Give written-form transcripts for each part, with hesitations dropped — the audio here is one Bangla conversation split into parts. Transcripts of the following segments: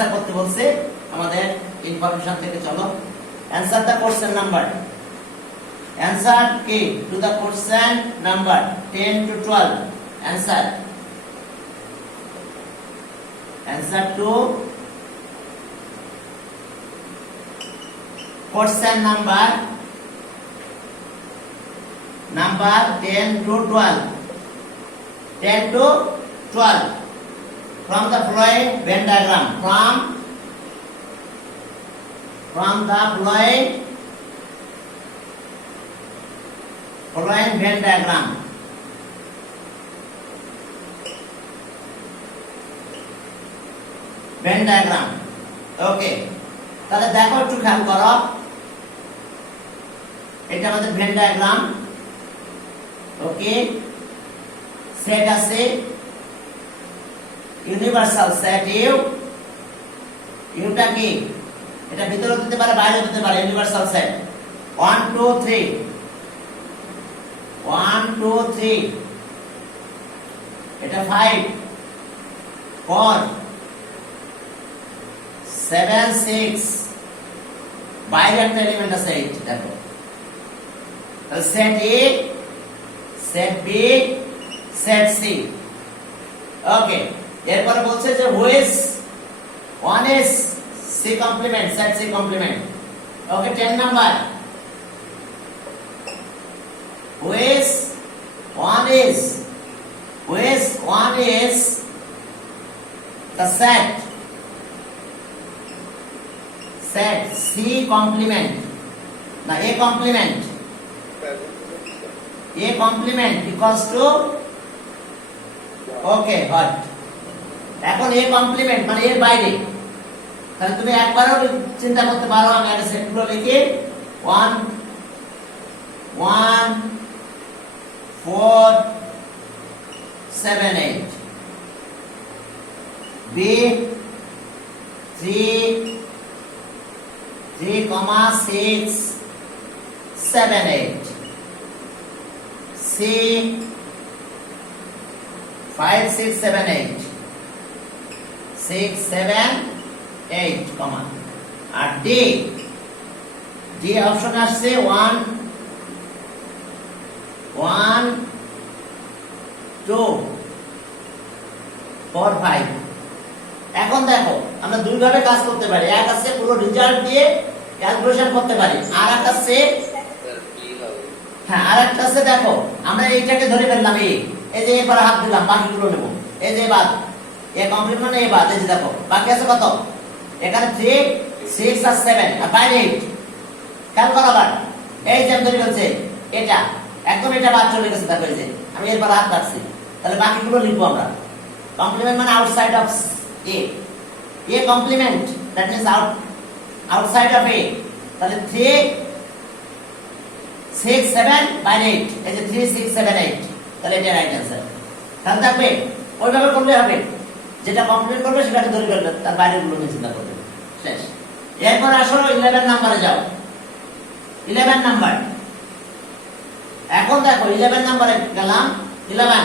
অ্যানসার করতে বলছে আমাদের ইনফরমেশন থেকে। চলো answer the question number, answer key to the question number 10 to 12, answer to question number 10 to 12, 10 to 12 from the following Venn diagram, from the following Venn diagram. Venn diagram, okay, তাহলে দেখো একটু খেয়াল করো, এটা আমাদের ভেন ডায়াগ্রাম। ওকে, সেট আছে, ইউনিভার্সাল সেট ইউটা কি, এটা ভিতরে দিতে পারে বাইরে দিতে পারে, ইউনিভার্সাল সেট 1 2 3 1 2 3, এটা 5 4 7 6, বাইরে একটা এলিমেন্ট আছে 8, দেখো set A, set B, set C. Okay, এরপরে বলছে যে which one is C complement, set C complement. Okay, 10 number, which one is the set C complement, na A complement equals to, okay, what, এখন A complement মানে এর বাইরে, তাহলে তুমি একবারও চিন্তা করতে পারো, আমি এটা সেটগুলো লিখি 1 1 4 7 8, B 3 6 7 8, C 5 6 7 8 6 7 8, আর D অপশন আসছে 1 1 2 4 5। এখন দেখো আমরা দুই ভাবে কাজ করতে পারি, এক আছে পুরো রেজাল্ট দিয়ে ক্যালকুলেশন করতে পারি, আর একটা আছে, হ্যাঁ, আর একটা আছে দেখো আমরা এইটাকে ধরে ফেললাম, এই যে এবার হাত দিলাম, বাকিগুলো নেব, এই যে বাদ, এ কমপ্লিট মানে এই বাদ, এই যে দেখো বাকি আছে কত, এখানে 3 6 আর 7, আর বাইরে 8। খেয়াল করো আবার, এই যে আমি ধরে ফেলছে এটা একদম, এটা বাদ চলে গেছে, দেখো এই যে আমি এরপর হাত রাখছি, তাহলে বাকিগুলো লিখবো আমরা। কমপ্লিমেন্ট মানে outside of A complement, that means outside of A, তাহলে 3 6 7 by 8, এই যে 3 6 7 8, তাহলে এটা রাইট आंसर। তাহলে থাকবে ওইভাবে করলে হবে, যেটা কমপ্লিট করবে সেটাকে ধরে ফেলবে, তার বাইরেগুলো নিয়ে চিন্তা করবে, শেষ। এরপর আসো 11 নম্বরে যাও, 11 নাম্বার। এখন দেখো 11 নম্বরে গেলাম, 11,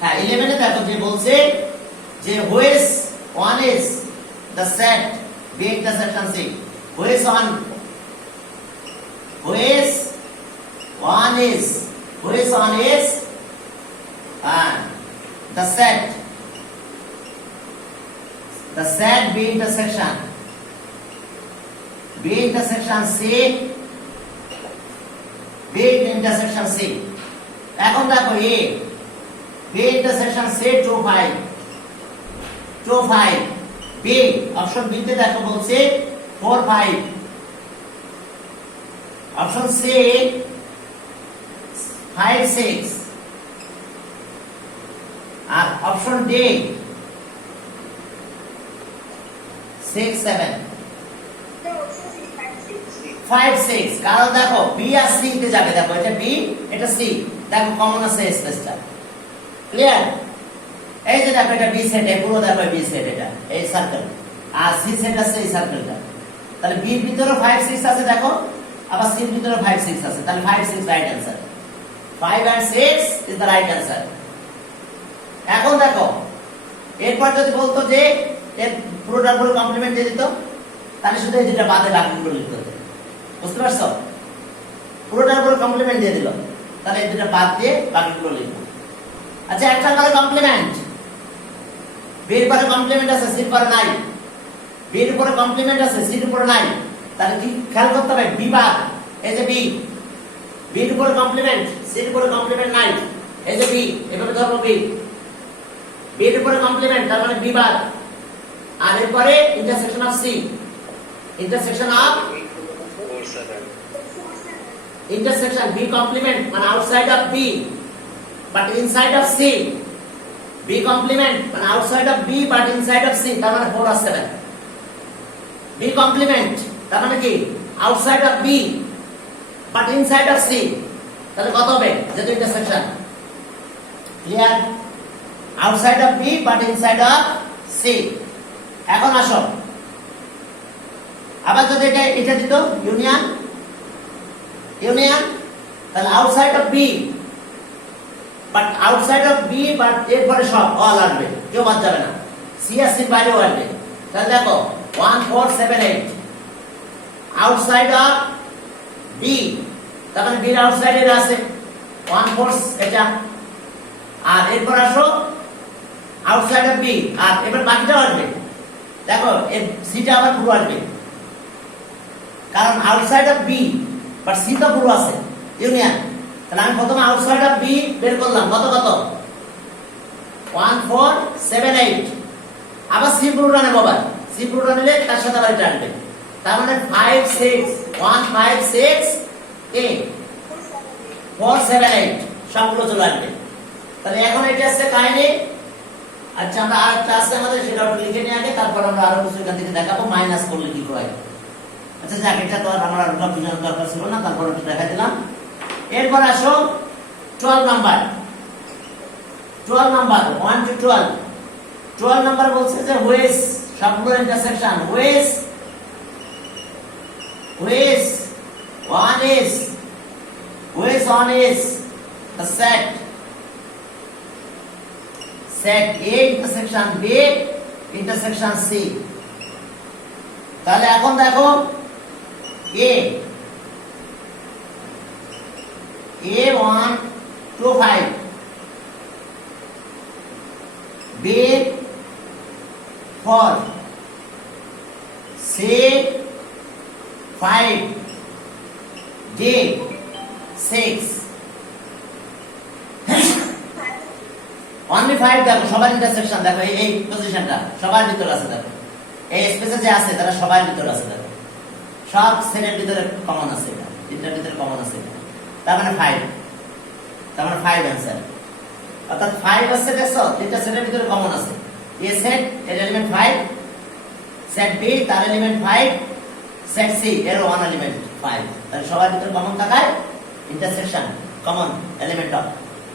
হ্যাঁ 11 এ দেখো যে বলছে যে which one is the set B intersection C, which one is the set B intersection C। এখন দেখো A B intersection C 2 5, B option B তে দেখো বলছে 4 5, অপশন সি 5 6, আর অপশন ডি 6 7 5 6। কারণ দেখো বি আর সি তে যাবে, দেখো এটা বি এটা সি, দেখো কমন আছে স্পেসটা, ক্লিয়ার। এই যে দেখো এটা বি সেট, পুরো দেখো বি সেট, এটা এই সার্কেল, আর সি সেট আছে এই সার্কেলটা, তাহলে বি এর ভিতরে 5 6 আছে দেখো, আবার সি এর ভিতরে 5 6 আছে, তাহলে 5 6 right answer, 5 and 6 is the right answer। এখন দেখো এরপর যদি বলতো যে এর পুরোটার পুরো কমপ্লিমেন্ট দিয়ে দিত, তাহলে শুধু এই দুটো বাদে বাকিগুলো লিখতে হতো। বুঝতে পারছো? পুরোটার পুরো কমপ্লিমেন্ট দিয়ে দিল, তাহলে এই দুটো বাদ দিয়ে বাকিগুলো লিখবো। আচ্ছা, একটা পরে কমপ্লিমেন্ট, বির পরে কমপ্লিমেন্ট আছে, সির পরে নাই। বির উপরে কমপ্লিমেন্ট আছে, সির উপরে নাই, তাহলে কি খেয়াল করতে হবে? বি বাদ। এই যে বি, বির উপরে কমপ্লিমেন্ট, সির উপরে কমপ্লিমেন্ট নাই, এই যে বি, এভাবে ধরবো বি। বির উপরে কমপ্লিমেন্ট, তার মানে বি বাদ। আর এরপরে intersection of C, intersection of intersection B complement মানে outside of B but inside of C, B complement মানে outside of B but inside of C, তার মানে 4 আর 7। B complement তার মানে কি? outside of B but inside of C, তাহলে কত হবে? যেহেতু intersection, clear? outside of B but inside of C। এখন আসো, আবার যদি এটা দিত ইউনিয়ন, ইউনিয়ন, তাহলে outside of B but outside of B but এরপরে সব অল আসবে, কেউ বাদ যাবে না, সি আর সি বাইরেও আসবে। তাহলে দেখো 1 4 7 8 আউটসাইড অফ বি, তার মানে বি আউটসাইড এর আছে 1 4 এটা। আর এরপর আসো আউটসাইড অফ বি, আর এবার বাকিটাও আসবে। দেখো এর সিটা আবার পুরো আসবে, কারণ outside of B but C তো পুরো আছে, ইউনিয়ন। তাহলে আমি প্রথমে আউটসাইড অফ বি বের করলাম, কত কত? 1 4 7 8। আবার সি পুরোটা নেব, আবার সি পুরোটা নিলে তার সাথে আবার এটা আসবে, তার মানে 5 6 1 5 6 8 4 7 8 সবগুলো চলে আসবে। তাহলে এখন এটা আছে কাহিনী। আচ্ছা, আমরা আরেকটা আছে আমাদের, সেটা একটু লিখে নিয়ে আগে, তারপর আমরা আরো কিছু এখান থেকে দেখাবো মাইনাস করলে কি হয়। আচ্ছা যাক, এটা তো আর আমার কনফিউশন দরকার ছিল না, তারপর একটু দেখা দিলাম। এরপর আসো 12 নাম্বার, 12 নাম্বার 1 to 12। 12 নাম্বার বলছে যে হুইচ, সবগুলো intersection, which one is the set A intersection B intersection C। তাহলে এখন দেখো A 1 2 5, B 4, C 5, D 6, only 5। দেখো সবার ইন্টারসেকশন, দেখো এই পজিশনটা সবার ভিতরে আছে, দেখো এই স্পেসে যে আছে তারা সবার ভিতরে আছে, দেখো সব সেলের ভিতরে কমন আছে, তিনটার ভিতরে কমন আছে, তার মানে 5, তার মানে 5 आंसर। অর্থাৎ 5 আছে, দেখছো তিনটা সেলের ভিতরে কমন আছে। এ সেট এর এলিমেন্ট 5, সেট বি তার এলিমেন্ট 5, সেট সি এর 1 এলিমেন্ট 5। তাহলে সবার ভিতরে কমন থাকায় intersection common element of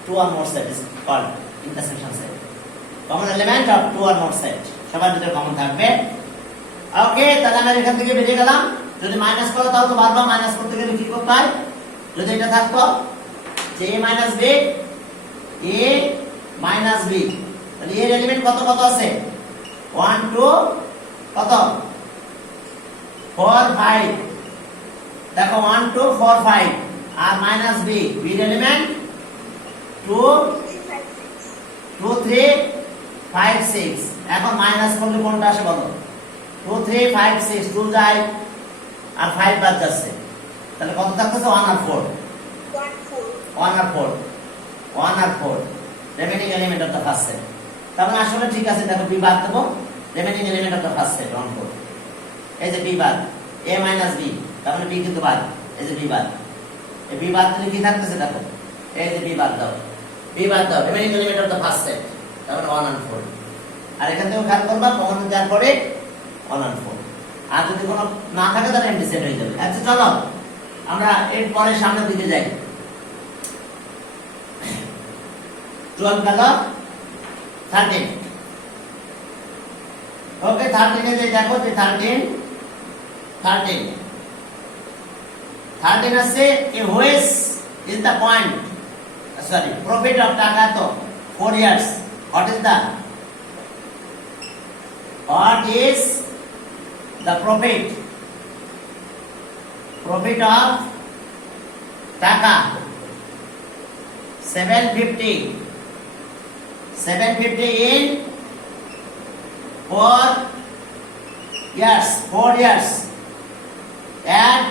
2 or more set is called intersection set, common element of 2 or more set, সবার ভিতরে কমন থাকবে। ওকে, তাহলে আমরা এখান থেকে বেরিয়ে গেলাম। যদি মাইনাস করো তাহলে তো বারবার মাইনাস করতে গেলে কি করতে হয়? যদি এটা থাকতো যে a minus b, তাহলে এর এলিমেন্ট কত কত আছে? 1 2 কত 4 5। দেখো 1 2 4 5 আর মাইনাস b, এর এলিমেন্ট 2 2 3 5 6। এখন মাইনাস করলে কোনটা আসে বলো? 2 3 5 6, 2 যায় আর 5 বাদ যাচ্ছে, তাহলে কত থাকতেছে? 1 আর 4, 1 আর 4 remaining element of the first set. তার মানে আসলে ঠিক আছে, দেখো বি বাদ দেবো, remaining element of the first set 1 4। এই যে বি বাদ, a মাইনাস b, তার মানে বি কিন্তু বাদ, এই যে বি বাদ, এই বি বাদ দিলে কি থাকতেছে? দেখো এই যে বি বাদ দাও, remaining element of the first set, তার মানে 1 আর 4। আর এখান থেকে খেয়াল করবা কমন যার পরে 1 আর 4, আর যদি কোনো না থাকে তাহলে এমডি সেট হয়ে যাবে। আচ্ছা চলো আমরা এর পরে সামনের দিকে যাই। 12 গেল, 13। ওকে, 13 এ যে দেখো যে 13 আছে A which is the point, sorry profit of taka তো 4 years, what is the What is the profit? Profit of টাকা 750 in 4 years at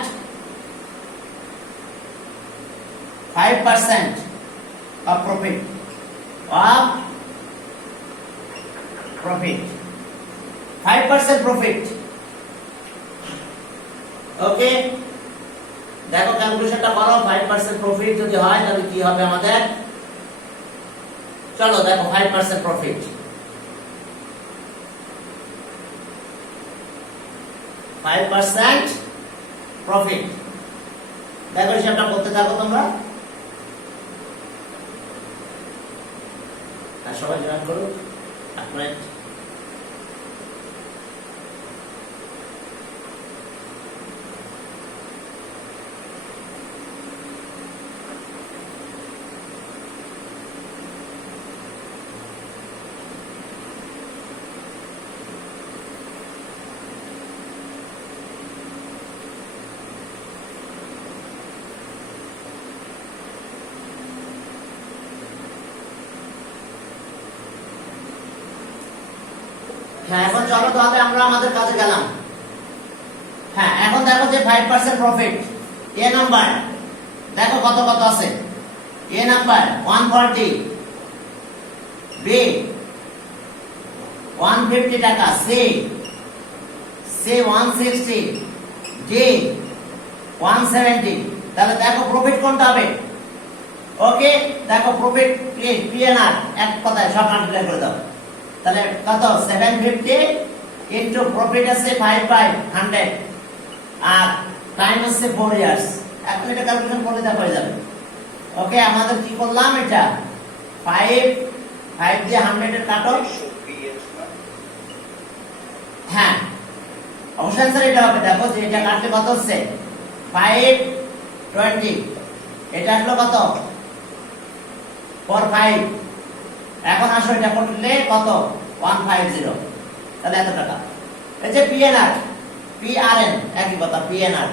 5% of profit 5% profit. ওকে, দেখো ক্যালকুলেশনটা করো। 5% প্রফিট যদি হয় তাহলে কি হবে আমাদের? চলো দেখো 5% প্রফিট, 5% প্রফিট। দেখো হিসাবটা করতে থাকো তোমরা, সবাই জয়েন করো। 1 মিনিট। হ্যাঁ, এখন চলো তাহলে আমরা আমাদের কাজে গেলাম। হ্যাঁ, এখন দেখো যে 5% প্রফিট এ নাম্বার দেখো কত কত আছে। এ নাম্বার 140, বি 150 টাকা, সি 160, ডি 170। তাহলে দেখো প্রফিট কোনটা হবে? ওকে, দেখো প্রফিট পিএনআর এক কথায় সব মাল্টিপ্লাই করে দাও। তাহলে কত? 750 ইনটু প্রফিট আছে 5/100 আর টাইম আছে 4 ইয়ার্স। এখন এটা ক্যালকুলেশন করলে তা হয়ে যাবে। ওকে, আমাদের কি করলাম? এটা 5 দিয়ে 100 এর কাটো। হ্যাঁ, অবশ্যই স্যার এটা হবে। দেখো যে এটা কাটলে কত হচ্ছে? 520। এটা আসলো কত? 45। এখন আসো এটা করলে কত? 150। তাহলে এত টাকা। এই যে পিএনআর পিআরএন একই কথা, পিএনআর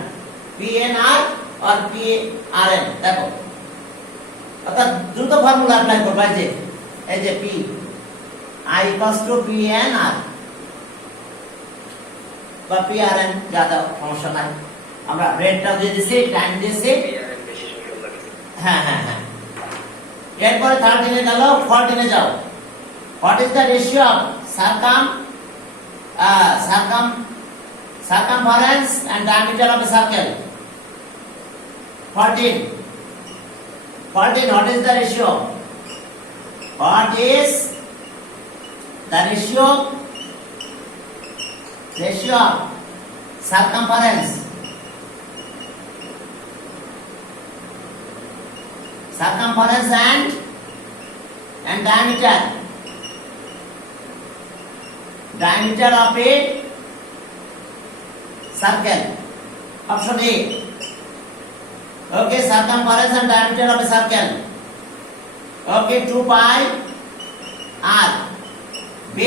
আর পিআরএন। দেখো অর্থাৎ দ্রুত ফর্মুলা অ্যাপ্লাই করবা। এই যে P I equals to PNR বা পিআরএন, যা দাও সমস্যা নাই। আমরা রেটটা দিয়ে দিছি, টাইম দিয়েছি। হ্যাঁ হ্যাঁ হ্যাঁ। এরপরে 13 এ গেল, 14 এ যাও। What is the ratio of circumference and diameter of a circle? 14. What is the ratio? What is the ratio of circumference and diameter of a circle? Option A. Okay, circumference and diameter of a circle. Okay, 2 pi r. B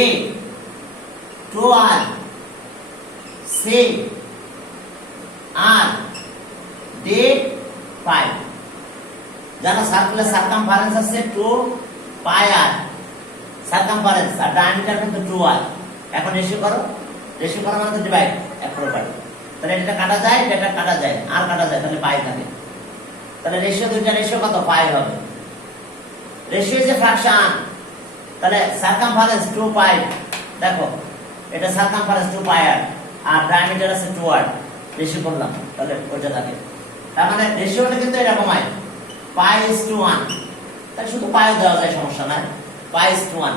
2r. C r. D 5. জানো সার্কেলের সার্কামফারেন্স আছে 2 পাই আর, সার্কামফারেন্স আর ডায়ামিটার কিন্তু 2r। এখন রেশিও করো মানে তো ডিভাইড 1/4। তাহলে এটা কাটা যায়, এটা কাটা যায়, আর কাটা যায়, তাহলে পাই থাকে। তাহলে রেশিও দুইটা রেশিও কত? পাই হবে। Ratio is a fraction. তাহলে সার্কামফারেন্স 2 পাই, দেখো এটা সার্কামফারেন্স 2 পাই আর ডায়ামিটার আছে 2r। রেশিও করলাম, তাহলে ওটা থাকে। তার মানে রেশিওটা কিন্তু এরকম হয় π/1। তাহলে শুধু পাই দেওয়া যায়, সমস্যা নাই। π/1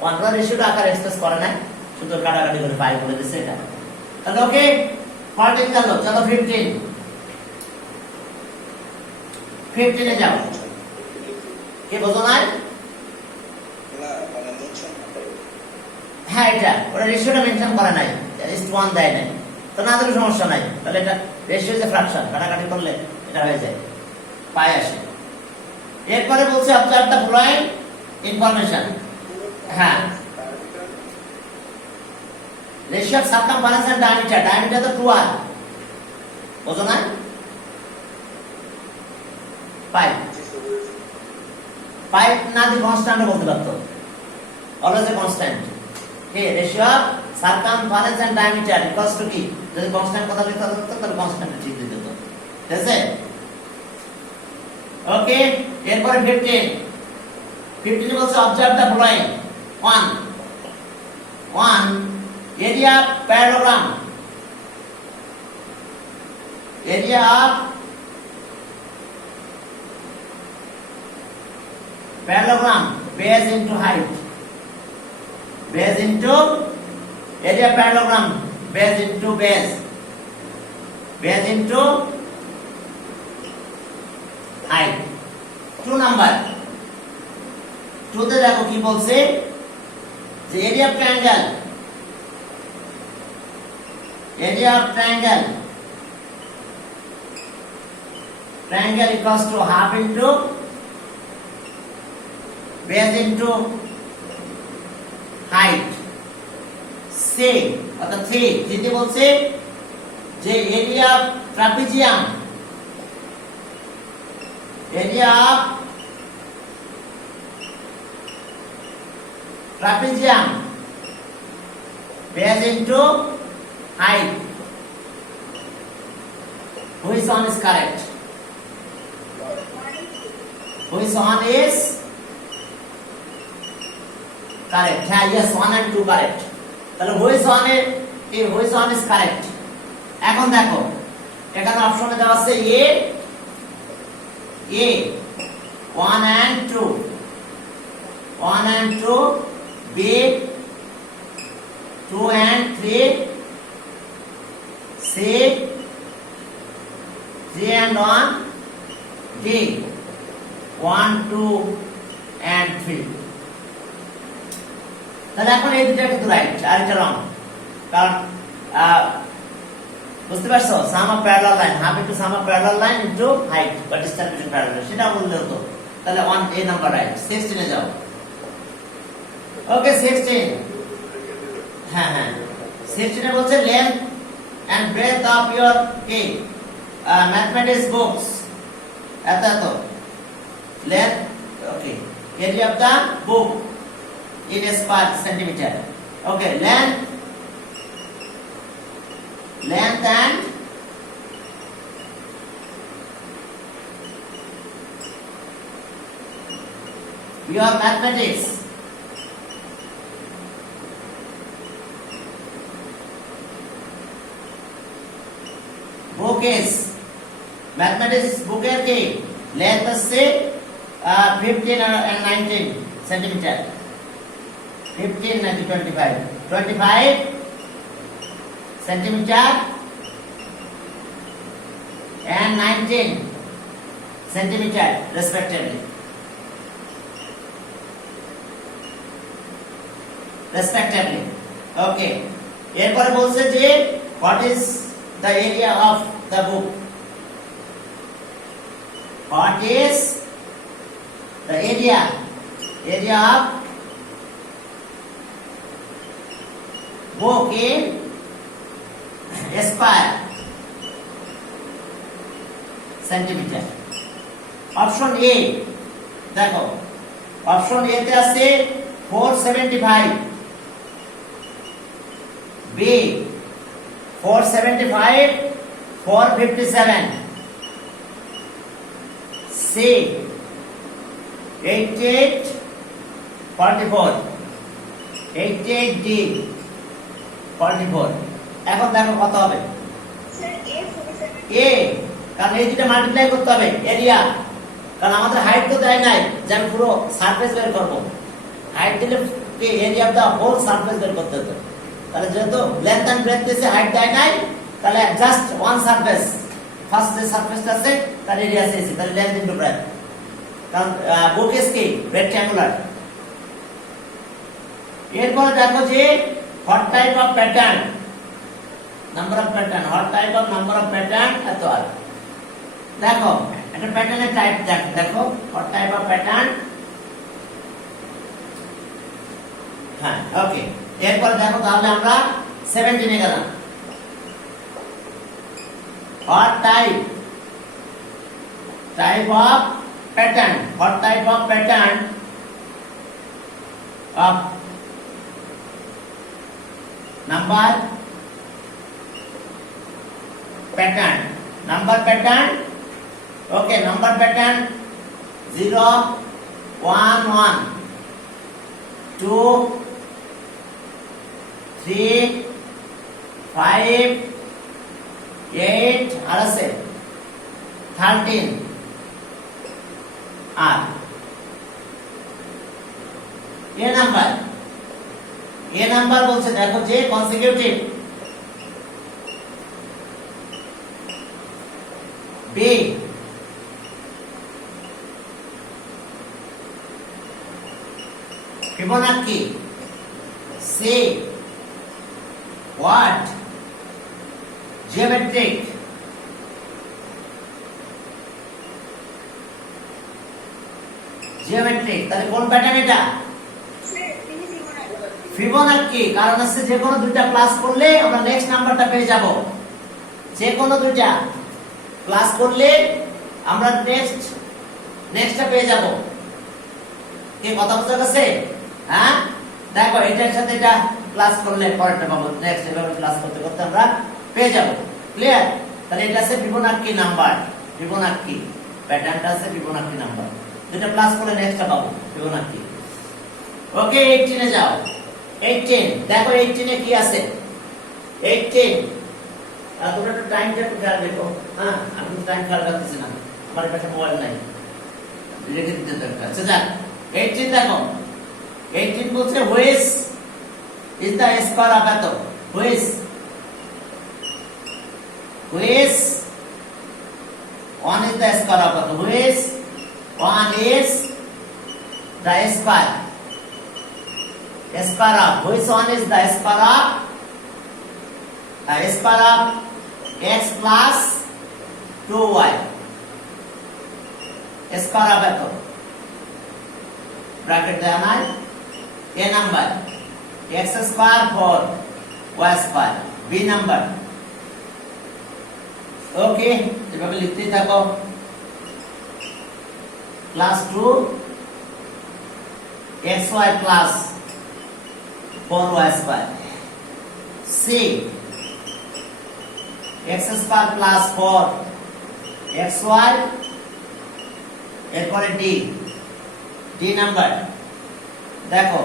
পুরো রেশিওটা আকার এক্সপ্রেস করে নাই, শুধু কাটাকাটি করে পাই বলে দিছে এটা। তাহলে ওকে, 14 গেল। চলো 15 এ যাও। কে বোঝো নাই? হ্যাঁ, এটা ওরা রেশিওটা মেনশন করে নাই, 1 দেয় নাই, তো না দিলে সমস্যা নাই। তাহলে এটা রেশিও ইজ এ ফ্র্যাকশন, কাটাকাটি করলে এটা হয়ে যায়, পাই আসে। এরপরে বলছে অবজার্ভ দ্য ফলোইং ইনফরমেশন। হ্যাঁ ratio of circumference and diameter, diameter তো 2r, বুঝো না? পাইপ পাইপ না দিয়ে কনস্ট্যান্ট বলতে পারতো, অলওয়েজ এ কনস্ট্যান্ট। কি ratio of circumference and diameter equals to কি, যদি কনস্ট্যান্ট কথা লিখতে হতো তাহলে কনস্ট্যান্ট ঠিক দিতে হতো, ঠিক আছে? ওকে, এরপরে 15 বলছে observe the following. 1 area parallelogram, area of parallelogram base into height, base into area parallelogram, base into base, base into height। 2 number 2 তে দেখো কি বলছে যে area of triangle, area of triangle, triangle equals to half into base into height। same অর্থাৎ 3 তে বলছে যে area of trapezium, area of trapezium base into height, which one is correct? Which one is correct? হ্যাঁ, yes, 1 and 2 correct। তাহলে which one is correct? এখন দেখো এখানে অপশনে দেওয়া আছে a 1 and 2, 1 and 2, b 2 and 3, c 3 and 1, d 1 2 and 3। তাহলে এখন এই দুটো কিন্তু রাইট আর এটা রং, কারণ বুঝতে পারছো sum of parallel line, half into sum of parallel line into height বা ডিসটেন্স বিটুইন প্যারালাল, সেটা বললে হতো। তাহলে 1 এ নাম্বার রাইট। 16 এ যাও। ওকে 16, হ্যাঁ 16 এ বলছে length and breadth of your কি ম্যাথমেটিক্স বুকস, এত length, okay area of the book in a square centimeter। okay, length and your mathematics book is mathematics book er ki length আছে 15 and 19 centimeter, 15 and 25 centimeter and 19 centimeter respectively, okay। এরপরে বলছে যে what is the area of the book, what is the area of book in square centimeter। Option A দেখো, অপশন এ তে আছে 475, বি 475 457, সি 88 44, 88 ডি 44। এখন দেখো কত হবে এ, কারণ এই দুটো মাল্টিপ্লাই করতে হবে এরিয়া, কারণ আমাদের হাইট তো দেয় নাই যে আমি পুরো সারফেস বের করব, হাইট দিলে কি area of the whole surface বের করতে হতো। তাহলে যেহেতু লেন্থ এন্ড ব্রেডথ দিয়েছে, হাইট দেয় নাই, তাহলে জাস্ট ওয়ান সারফেস, ফার্স্ট যে সারফেসটা আছে তার এরিয়া আছে, তাহলে লেন্থ ইনটু ব্রেডথ, কারণ বুক ইজ কি রেক্ট্যাঙ্গুলার। এরপরে দেখো যে what type of pattern, number of pattern, what type of number of pattern এত আর দেখো একটা প্যাটার্নের টাইপ দেখো what type of pattern, হ্যাঁ ওকে। এরপর দেখো তাহলে আমরা 17 এ গেলাম। What type of pattern? What type of pattern of number pattern? Number pattern. Okay, number pattern 0, 1, 1, 2, 3, 5, 8 আর আছে 13 আর এ নাম্বার বলছে দেখো যে consecutive B Fibonacci C what geometric তাহলে কোন প্যাটার্ন এটা ফিবোনাক্কি কারণ আছে যে কোনো দুইটা প্লাস করলে আমরা নেক্সট নাম্বারটা পেয়ে যাব যে কোনো দুইটা প্লাস করলে আমরা নেক্সটটা পেয়ে যাব কি কথা বুঝা গেছে হ্যাঁ দেখো এটার সাথে এটা প্লাস করলে পরেরটা পাবো নেক্সট এভাবে প্লাস করতে করতে আমরা পেয়ে যাব ক্লিয়ার তাহলে এটা আছে ফিবোনাক্কি নাম্বার ফিবোনাক্কি প্যাটার্নটা আছে ফিবোনাক্কি নাম্বার যেটা প্লাস করলে নেক্সটটা পাবো ফিবোনাক্কি ওকে 18 এ যাও 18 দেখো 18 এ কি আছে 18 আর তোমরা একটু টাইমটা একটু খেয়াল দেখো হ্যাঁ আমি টাইম খেয়াল রাখতেছি না আমার কাছে মোবাইল নাই লিখে দিতে দরকার আচ্ছা যাক 18 দেখো 18 বলছে which is the square of এত which one is the square of eto which one is the square of which one is the square of x plus 2y square of eto bracket দেয়া নাই a number x square 4 y square b number ওকে এভাবে লিখতেই থাকো plus 2 xy plus 4y square C x square plus 4 xy এরপরে ডি নাম্বার দেখো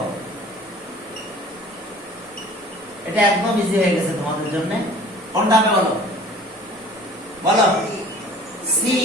এটা একদম ইজি হয়ে গেছে তোমাদের জন্য কোনটা হবে বলো বলো সি